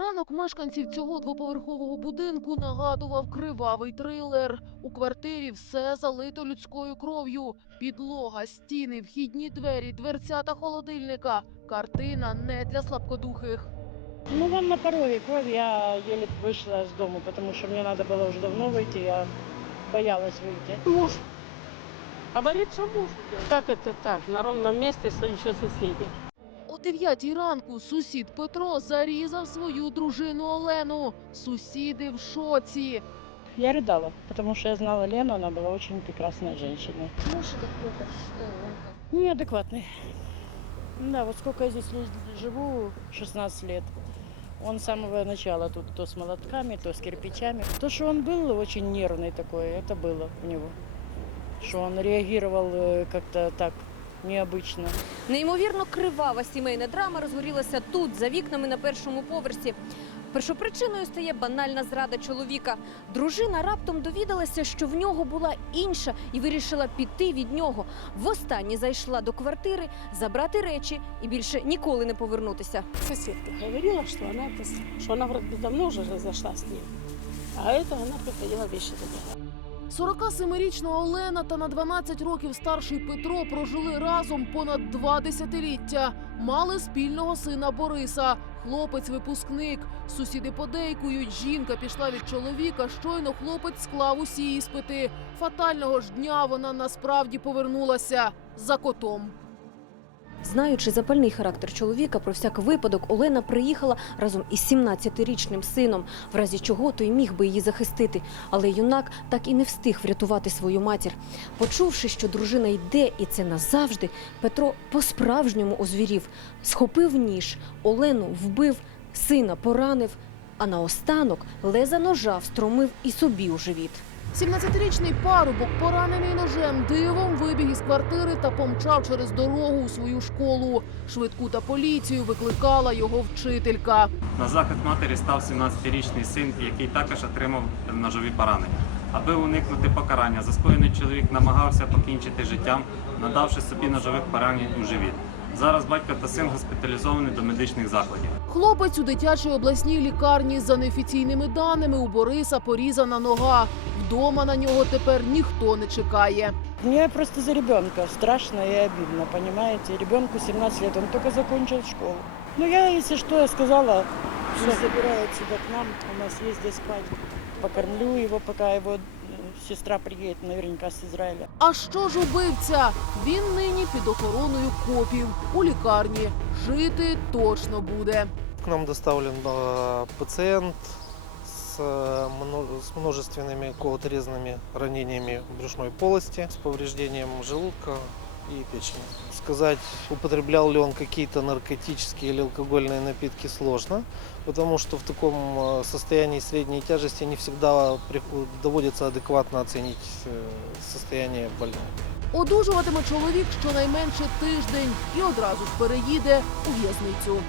Ранок мешканців цього двоповерхового будинку нагадував кривавий трилер. У квартирі все залито людською кров'ю. Підлога, стіни, вхідні двері, дверця та холодильника. Картина не для слабкодухих. Ну, вон на пороге кровь, я еле вышла из дому, потому что мне надо было уже давно выйти, я боялась выйти. Муж. Говорит, что муж. Как это так? На ровном месте еще соседи. О дев'ятій ранку сусід Петро зарізав свою дружину Олену. Сусіди в шоці. Я рыдала, потому что я знала Лену, она была очень прекрасная женщина. Муж Неадекватный. Да, вот сколько я здесь ли- живу, 16 лет. Он с самого начала тут то с молотками, то с кирпичами. То, что он был очень нервный такой, это было у него. Что он реагировал э, как-то так необычно. Неймовірно кривава сімейна драма розгорілася тут, за вікнами на першому поверсі. Першопричиною стає банальна зрада чоловіка. Дружина раптом довідалася, що в нього була інша, і вирішила піти від нього. Востаннє зайшла до квартири, забрати речі і більше ніколи не повернутися. Соседка говорила, что она, это с- что она вроде бы давно уже разошла с ним. А это она приходила вещи забирать. 47-річна Олена та на 12 років старший Петро прожили разом понад два десятиліття. Мали спільного сина Бориса. Хлопець випускник. Сусіди подейкують. Жінка пішла від чоловіка. Щойно хлопець склав усі іспити. Фатального ж дня вона насправді повернулася за котом. Знаючи запальний характер чоловіка, про всяк випадок Олена приїхала разом із 17-річним сином, в разі чого той міг би її захистити. Але юнак так і не встиг врятувати свою матір. Почувши, що дружина йде, і це назавжди, Петро по-справжньому озвірів, схопив ніж, Олену вбив, сина поранив, а наостанок леза ножа встромив і собі у живіт. 17-річний парубок, поранений ножем, дивом вибіг із квартири та помчав через дорогу у свою школу. Швидку та поліцію викликала його вчителька. На захист матері став 17-річний син, який також отримав ножові поранення. Аби уникнути покарання, заспоєний чоловік намагався покінчити життям, надавши собі ножових поранень у живіт. Зараз батько та син госпіталізовані до медичних закладів. Хлопець у дитячій обласній лікарні за неофіційними даними у Бориса порізана нога. Вдома на нього тепер ніхто не чекає. Мне просто за ребенка страшно и обидно, понимаете? Ребенку 17 лет, он только закончил школу. Ну, я, если что, я сказала, что забирают сюда к нам, у нас есть где спать. Покормлю его, пока его э, сестра приедет наверняка с Израиля. А що ж убивця? Він нині під охороною копів у лікарні. Жити точно буде. К нам доставлен э, пациент с, э, мно- с множественными колоторезными ранениями брюшной полости, с повреждением желудка и печени. Сказать, употреблял ли он какие-то наркотические или алкогольные напитки, сложно, потому что в таком э, состоянии средней тяжести не всегда приход- доводится адекватно оценить э, состояние больного. Одужуватиме чоловік щонайменше тиждень і одразу ж переїде у в'язницю.